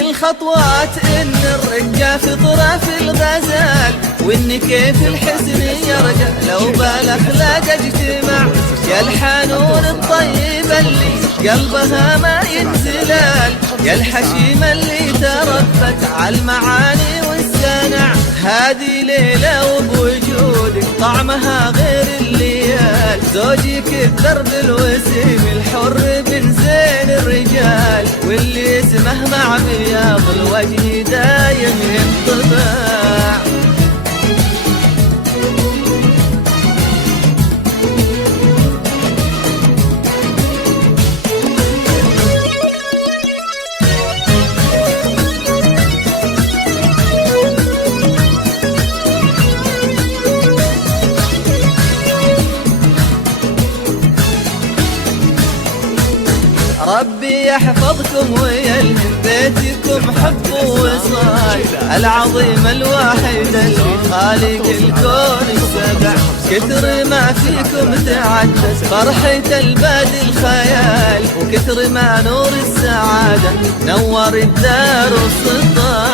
الخطوات إن الرقة فطرة في الغزال، وإن كيف الحزن يرجع لو بالأخلاق اجتمع. يا الحنون الطيبة اللي قلبها ما ينزلال، يا الحشيمة اللي تربت عالمعاني والسنع. هذه ليلة وبوجودك طعمها غير الليال، زوجك الدرب الوسيم الحر بن زين الرجال، واللي اسمه مع بياض الوجه دايم ينطبع. ربي يحفظكم ويلهم بيتكم حب ووصال، العظيم الواحد اللي خالق الكون السبع. كثر ما فيكم تعدد فرحة الباد الخيال، وكثر ما نور السعادة نور الدار والسلطان.